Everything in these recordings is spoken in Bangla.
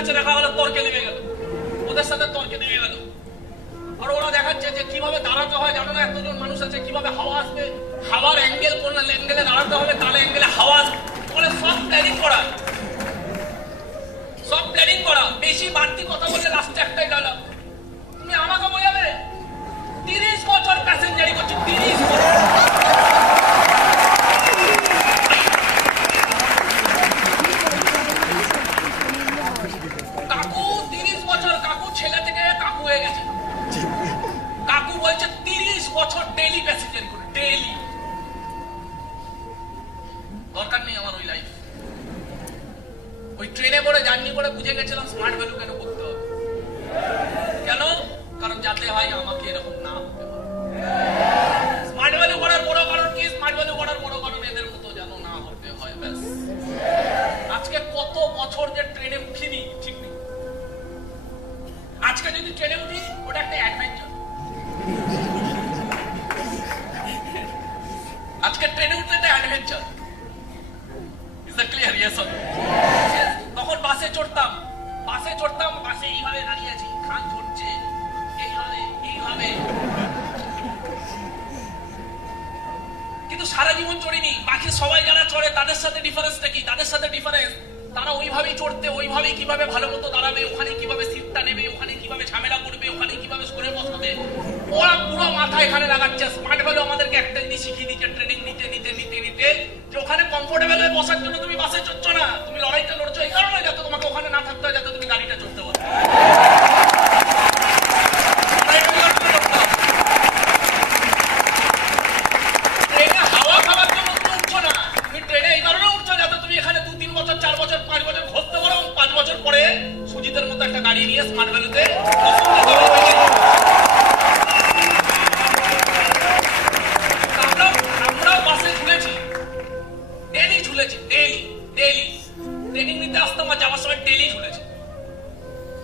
আছে, দেখা গেল তর্কে নেমে গেল, ওদের সাথে তর্কে নেমে গেল। আর ওরা দেখাচ্ছে যে কিভাবে দাঁড়াতে হয়, জানো না এতজন মানুষ আছে, কিভাবে হাওয়া আসবে, হাওয়ার অ্যাঙ্গেল কোন অ্যাঙ্গেলে দাঁড়াতে হবে, তাহলে অ্যাঙ্গেলে হাওয়া আসবে, বলে সব প্ল্যানিং করা, সব প্ল্যানিং করা। বেশি বাড়তি কথা বললে লাস্টে একটাই ডায়লগ, তুমি আমাকে বোঝাবে। 30 বছর প্যাসেঞ্জারি করছি, 30 বছর। কাকু 30 বছর, কাকু ছেলে থেকে কাকু হয়ে গেছে। কাকু বলছে 30 বছর ডেইলি প্যাসেঞ্জারি করে, ডেইলি। দরকার নেই আমার ওই লাইফ। ওই ট্রেনে করে জার্নি করে বুঝে গেছিলাম স্মার্ট ভ্যালু কেন করতে হবে। কেন? কারণ যাতে হয় আমাকে এরকম না হতে হয়। স্মার্ট ভ্যালু করার বড় কারণ কি? স্মার্ট ভ্যালু করার বড় কারণ এদের মতো যেন না হতে হয়, ব্যাস। আজকে কত বছর যে ট্রেনে উঠিনি ঠিক নেই। আজকে যদি ট্রেনে উঠি ওটা একটা অ্যাডভেঞ্চার। আজকে ট্রেনে উঠতে একটা adventure. Is that clear? Yes or no? তখন বাসে চড়তাম, বাসে এইভাবে দাঁড়িয়ে আছি, খান ঝরছে, এইভাবে। কিন্তু সারা জীবন চড়িনি। বাকি সবাই যারা চড়ে তাদের সাথে ডিফারেন্সটা কি? তাদের সাথে ডিফারেন্স, তারা ওইভাবেই চড়তে, ওইভাবেই কিভাবে ভালো মতো দাঁড়াবে, ওখানে কিভাবে সিটটা নেবে, ওখানে কিভাবে ঝামেলা করবে, ওখানে কিভাবে সরে বসাবে, ওরা পুরো মাথা এখানে লাগাচ্ছে। স্মার্ট ভ্যালু আমাদেরকে একটা জিনিস শিখিয়ে দিচ্ছে, ট্রেনিং নিতে যে ওখানে কমফোর্টেবল হয়ে বসার জন্য তুমি বাসে চড়ছো না, তুমি লড়াইটা লড়ছো এই কারণে যাতে তোমাকে ওখানে না থাকতে হয়, যাতে তুমি গাড়িটা চড়তে পারো। ট্রেনে হাওয়া খাওয়ার জন্য তুমি উঠছো না, তুমি ট্রেনে এই কারণে উঠছো যাতে তুমি এখানে 2-3 বছর 4 বছর 5 বছর ঘুরতে পারো, 5 বছর পরে সুজিতের মতো একটা গাড়ি নিয়ে স্মার্ট ভ্যালুতে ট্রেনিং নিতে আসতাম আর যাওয়ার সময় ডেলি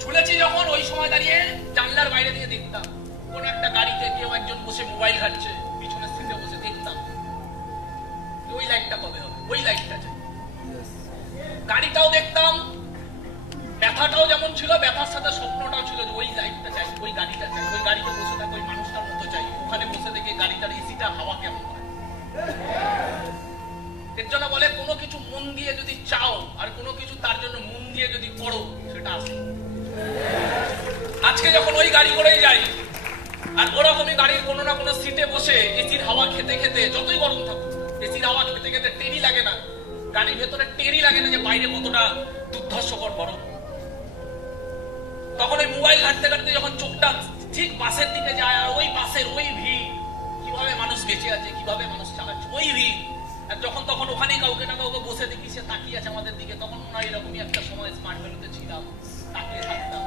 ঝুলেছি। যখন ওই সময় দাঁড়িয়ে জানলার বাইরে দিয়ে দেখতাম কোন একটা গাড়িতে কেউ একজন বসে মোবাইল ঘাটছে, পিছনের সিটে বসে দেখতাম ওই লাইটটা কবে হবে, ওই লাইটটা চাই। গাড়িটাও দেখতাম, ব্যথাটাও যেমন ছিল, ব্যথার সাথে স্বপ্নটাও ছিল যে ওই লাইটটা চাই, ওই গাড়িটা চাই, ওই গাড়িতে বসে থাকো ওই মানুষটার মতো চাই, ওখানে বসে দেখে গাড়িটার এসিটা হাওয়া কেমন হয়। এর জন্য বলে কোনো কিছু মন দিয়ে যদি চাও আর কোনো কিছু তার জন্য মন দিয়ে যদি করো সেটা আসে। আজকে যখন ওই গাড়ি করেই যাই আর ওরকমই গাড়ির কোনো না কোনো সিটে বসে এসির হাওয়া খেতে খেতে, যতই গরম থাকুক এসির হাওয়া খেতে খেতে টেরি লাগে না, গাড়ির ভেতরে টেরি লাগে না যে বাইরে কতটা দুর্ধর্ষকর গরম। তখন ওই মোবাইল ঘাটতে ঘাটতে যখন চোখটা ঠিক বাসের দিকে যায় আর ওই বাসের ওই ভিড়, কিভাবে মানুষ বেঁচে আছে, কিভাবে মানুষ চালাচ্ছে, ওই ভিড়, আর যখন তখন ওখানেই কাউকে না কাউকে বসে দেখি সে তাকিয়ে আছে আমাদের দিকে, তখন মনে হয় এরকমই একটা সময় স্মার্ট ভ্যালুতে ছিলাম, তাকিয়ে থাকতাম।